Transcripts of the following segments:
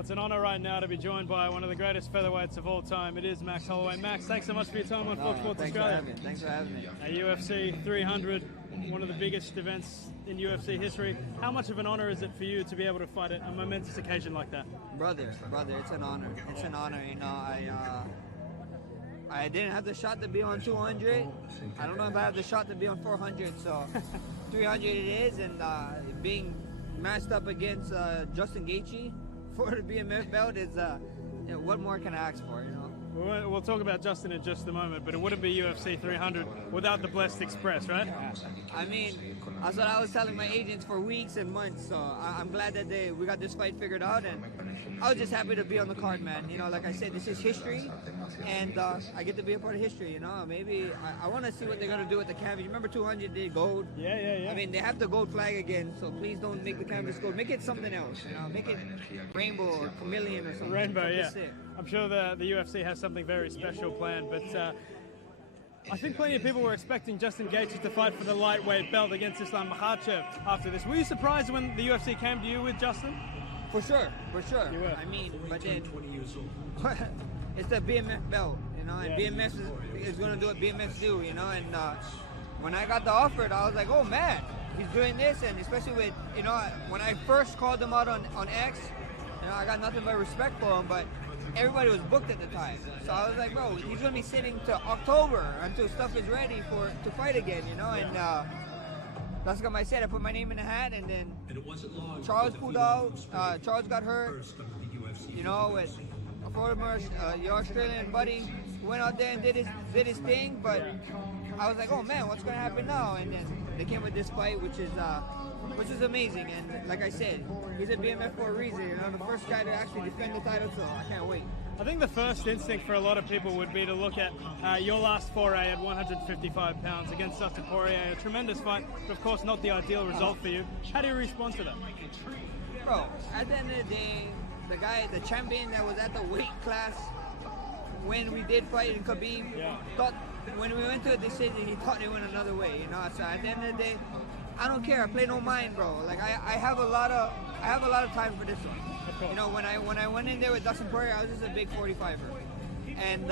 Well, it's an honor right now to be joined by one of the greatest featherweights of all time. It is Max Holloway. Max, thanks so much for your time on Fox Sports Australia. Thanks for having me. UFC 300, one of the biggest events in UFC history. How much of an honor is it for you to be able to fight at a momentous occasion like that? Brother, it's an honor. It's an honor. You know, I didn't have the shot to be on 200. I don't know if I have the shot to be on 400. So 300 it is, and being matched up against Justin Gaethje for the BMF belt is, you know, what more can I ask for, you know? We'll talk about Justin in just a moment, but it wouldn't be UFC 300 without the Blessed Express, right? I mean, that's what I was telling my agents for weeks and months, so I'm glad that we got this fight figured out, and I was just happy to be on the card, man. You know, like I said, this is history, and I get to be a part of history, you know? Maybe I want to see what they're going to do with the canvas. You remember 200 did gold? Yeah. I mean, they have the gold flag again, so please don't make the canvas gold. Make it something else, you know? Make it rainbow or chameleon or something. Rainbow, yeah. It. I'm sure the UFC has something very special planned, but I think plenty of people were expecting Justin Gaethje to fight for the lightweight belt against Islam Makhachev after this. Were you surprised when the UFC came to you with Justin? For sure. You were. I mean, but then it's the BMF belt, you know, and BMF is going to do what BMF do, you know, and when I got the offer, I was like, oh man, he's doing this, and especially with, you know, when I first called him out on X, you know, I got nothing but respect for him, but everybody was booked at the time. So I was like, bro, he's going to be sitting to October until stuff is ready to fight again, you know, and that's what I said. I put my name in the hat, and then Charles pulled out. Charles got hurt, you know, with a former your Australian buddy went out there and did his thing, but I was like, oh man, what's going to happen now? And then they came with this fight, which is amazing. And like I said, he's a BMF for a reason. You know, the first guy to actually defend the title, so I can't wait. I think the first instinct for a lot of people would be to look at your last foray at 155 pounds against Dustin Poirier. A tremendous fight, but of course not the ideal result for you. How do you respond to that? Bro, at the end of the day, the champion that was at the weight class when we did fight in Khabib, thought when we went to a decision, he thought it went another way. You know, so at the end of the day, I don't care. I play no mind, bro. Like I have a lot of time for this one. You know, when I went in there with Dustin Poirier, I was just a big 45er, and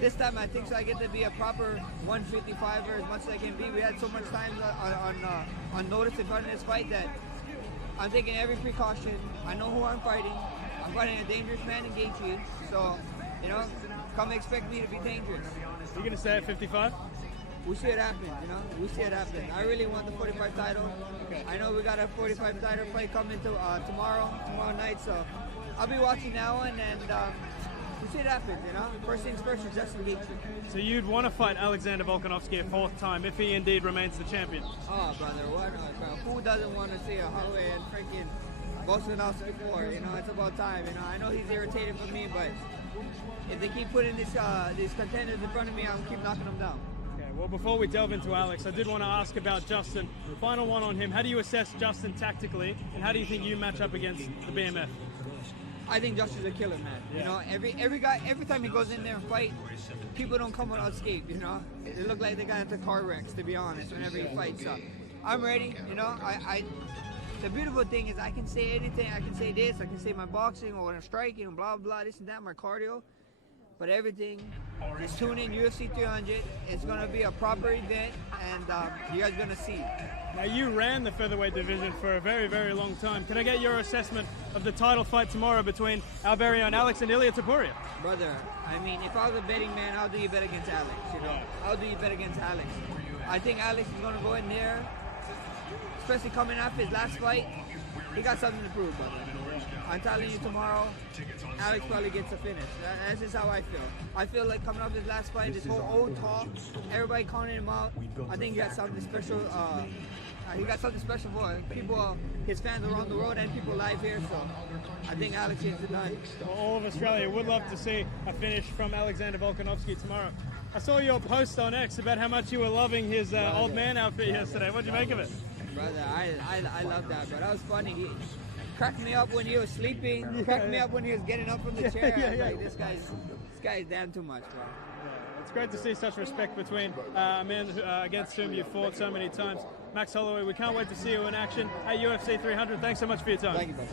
this time I think so I get to be a proper 155er as much as I can be. We had so much time on notice in front of this fight that I'm taking every precaution. I know who I'm fighting. I'm fighting a dangerous man in Gaethje, so you know, come expect me to be dangerous. You're gonna stay at 55? We see it happen, you know. We see it happen. I really want the 45 title. Okay. I know we got a 45 title fight coming to tomorrow night, so I'll be watching that one, and we see it happen, you know. First things first is Justin Gaethje. So you'd want to fight Alexander Volkanovski a fourth time if he indeed remains the champion? Oh, brother, what? Bro, who doesn't want to see a Holloway and freaking Volkanovski before? You know, it's about time. You know, I know he's irritated with me, but if they keep putting these contenders in front of me, I'll keep knocking them down. Well, before we delve into Alex, I did want to ask about Justin. Final one on him. How do you assess Justin tactically, and how do you think you match up against the BMF? I think Justin's a killer, man. Yeah. You know, every guy, every time he goes in there and fight, people don't come unscathed. You know, it look like they got into car wrecks, to be honest, whenever he fights. So I'm ready. You know, the beautiful thing is I can say anything. I can say this. I can say my boxing or when I'm striking and blah blah this and that. My cardio. But everything is tuned in UFC 300. It's going to be a proper event, and you guys are going to see. Now, you ran the featherweight division for a very, very long time. Can I get your assessment of the title fight tomorrow between our very own Alex and Ilia Topuria? Brother, I mean, if I was a betting man, how do you bet against Alex? You know, how do you bet against Alex? I think Alex is going to go in there, especially coming after his last fight. He got something to prove, brother. I'm telling you, tomorrow, Alex probably gets a finish. That's just how I feel. I feel like coming off his last fight, this whole old talk, everybody calling him out. I think he got something special. He got something special for people, his fans around the world, and people live here. So I think Alex gets it done. Well, all of Australia would love to see a finish from Alexander Volkanovski tomorrow. I saw your post on X about how much you were loving his old man outfit yesterday. What did you make of it? Brother, I love that, bro. That was funny. He cracked me up when he was sleeping. Cracked me up when he was getting up from the chair. I was like, this guy's damn too much, bro. It's great to see such respect between a man against whom you've fought so many times. Max Holloway, we can't wait to see you in action at UFC 300. Thanks so much for your time. Thank you, brother.